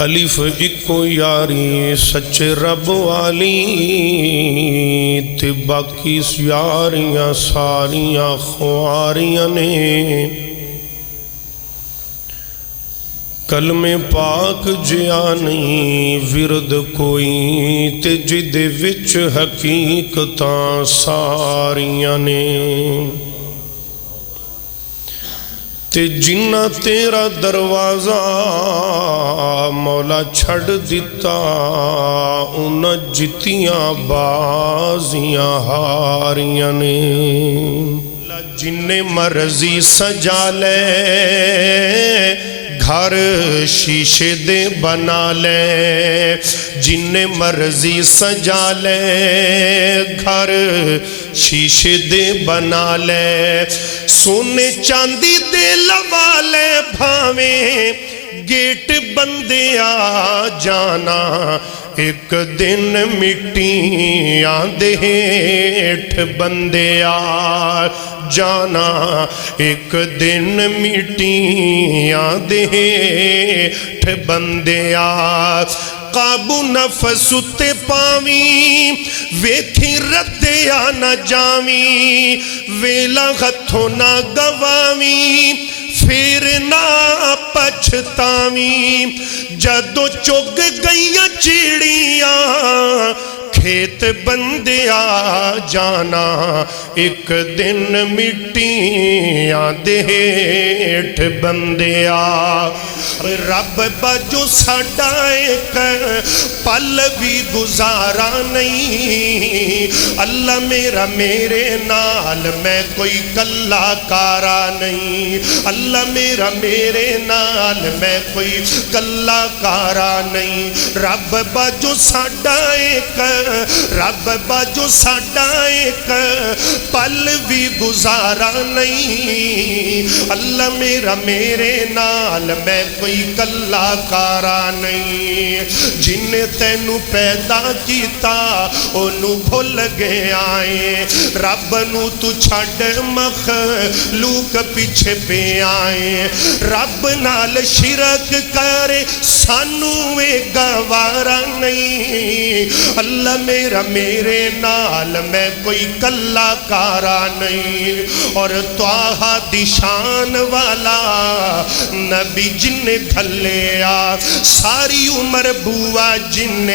الف اکو یاری سچے رب والی تے باقی یاریاں ساریاں خواریاں نے کلمے پاک جیا نہیں ورد کوئی تے جدے وچ حقیقتاں ساریاں نے تے جنہ تیرا دروازہ مولا چھڑ دیتا انہ جتیاں بازیاں ہاریاں نے جن مرضی سجا لے گھر شیشے دے بنا لے جن مرضی سجا لے گھر شیشے دے بنا لے سونے چاندی دے لوا لے بھاویں گیٹ بندے آ جانا ایک دن مٹیاں دے ہیٹھ بندے آ جانا ایک دن مٹیاں دے ہیٹھ بندے آ قابو نفس تے پاویں ویکھی ردیا نہ جاویں ویلا ہتھوں نہ گواویں پھر نہ پچھتاویں جدو چگ گئیاں چڑیاں کھیت بندیا جانا ایک دن مٹیاں دے ہیٹھ بندیا رب باجو ساڈا ایک پل بھی گزارا نہیں اللہ میرا میرے نال میں کوئی کلا کارا نہیں اللہ میرا میرے نال میں کوئی کلا کارا نہیں رب باجو ساڈا ایک رب باجو ساڈا ایک پل بھی گزارا نہیں اللہ میرا میرے نال میں کوئی کلا کارا نہیں جن تینو پیدا کیتا انو بھول گئے آئے رب نو تو چھڑ مخلوق پیچھے پہ آئے رب نال شرک کرے سانو گوارا نہیں اللہ میرا میرے نال میں کوئی کلا کارا نہیں اور طٰہٰ دی شان والا نبی جن گھلے آ ساری عمر بوا جن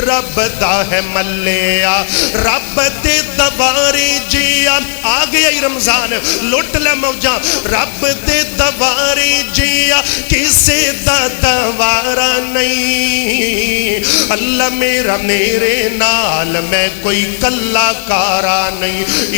رب دا ہے ملے آ رب دے دوارے جیا آ گیا ہی رمضان لوٹ لے موجہ رب دے دوارے جیا کسے دا دوارا نہیں اللہ میرا میرے نال میں کوئی کلا کارا نہیں